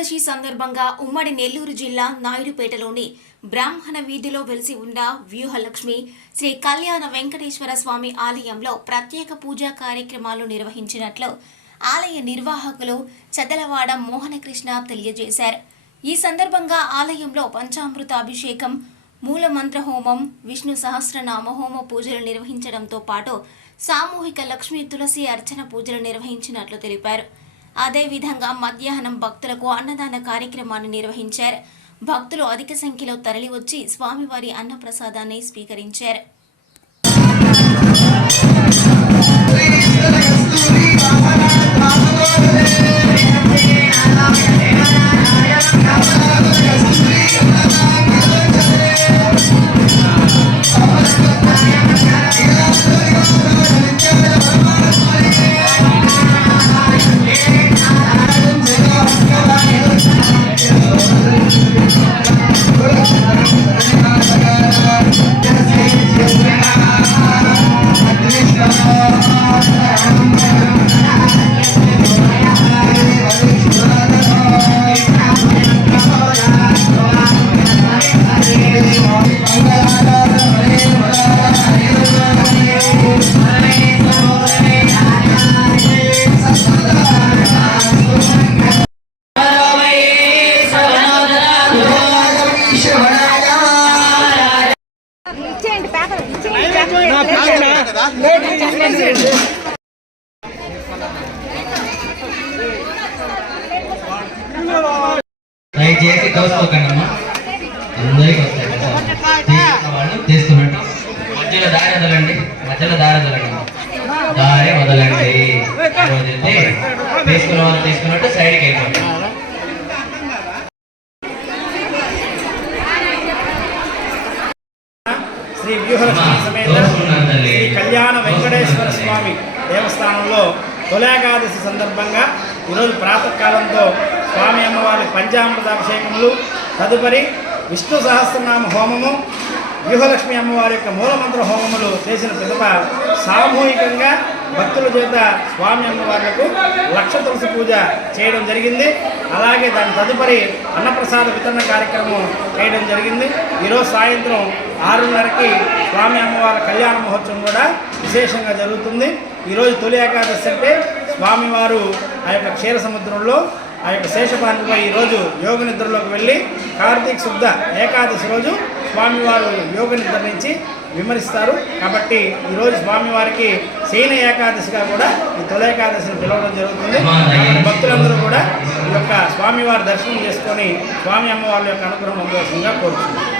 ఏకాదశి సందర్భంగా ఉమ్మడి నెల్లూరు జిల్లా నాయుడుపేటలోని బ్రాహ్మణ వీధిలో వెలిసి ఉన్న వ్యూహలక్ష్మి శ్రీ కళ్యాణ వెంకటేశ్వర స్వామి ఆలయంలో ప్రత్యేక పూజా కార్యక్రమాలు నిర్వహించినట్లు ఆలయ నిర్వాహకులు చదలవాడ మోహనకృష్ణ తెలియజేశారు. ఈ సందర్భంగా ఆలయంలో పంచామృత అభిషేకం మూలమంత్ర హోమం విష్ణు సహస్రనామ హోమ పూజలు నిర్వహించడంతో పాటు సామూహిక లక్ష్మీ తులసి అర్చన పూజలు నిర్వహించినట్లు తెలిపారు. అదేవిధంగా మధ్యాహ్నం భక్తులకు అన్నదాన కార్యక్రమాన్ని నిర్వహించారు భక్తులు అధిక సంఖ్యలో తరలివచ్చి స్వామివారి అన్నప్రసాదాన్ని స్వీకరించారు ఇచ్చేయండి దయచేసి తోసుకోకండి అమ్మా వస్తాయి వాళ్ళు తీసుకున్నట్టు మధ్యలో దారి వదలండి. మధ్యలో దారి వదలండి. దారి వదలండి. తీసుకున్న వాళ్ళు తీసుకున్నట్టు సైడ్కి వెళ్ళిపోండి శ్రీ వ్యూహలక్ష్మి సమేత శ్రీ కళ్యాణ వెంకటేశ్వర స్వామి దేవస్థానంలో తొలేకాదశి సందర్భంగా ఈరోజు ప్రాతకాలంతో స్వామి అమ్మవారి పంచామృతాభిషేకములు తదుపరి విష్ణు సహస్రనామ హోమము వ్యూహలక్ష్మి అమ్మవారి యొక్క మూలమంత్ర హోమములు చేసిన పిదప సామూహికంగా భక్తుల చేత స్వామి అమ్మవార్లకు లక్ష తులసి పూజ చేయడం జరిగింది. అలాగే దాని తదుపరి అన్నప్రసాద వితరణ కార్యక్రమం చేయడం జరిగింది. ఈరోజు సాయంత్రం ఆరున్నరకి స్వామి అమ్మవారి కళ్యాణ మహోత్సవం కూడా విశేషంగా జరుగుతుంది. ఈరోజు తొలి ఏకాదశి అంటే స్వామివారు ఆ యొక్క క్షీర సముద్రంలో ఆ యొక్క శేషపానిపై ఈరోజు యోగ నిద్రలోకి వెళ్ళి కార్తీక శుద్ధ ఏకాదశి రోజు స్వామివారు యోగ నిద్ర నుంచి విమరిస్తారు. కాబట్టి ఈరోజు స్వామివారికి శయన ఏకాదశిగా కూడా ఈ తొలి ఏకాదశిని పిలవడం జరుగుతుంది. భక్తులందరూ కూడా ఈ యొక్క స్వామివారి దర్శనం చేసుకొని స్వామి అమ్మవారి యొక్క అనుగ్రహం పొందవలసిందిగా కోరుతున్నారు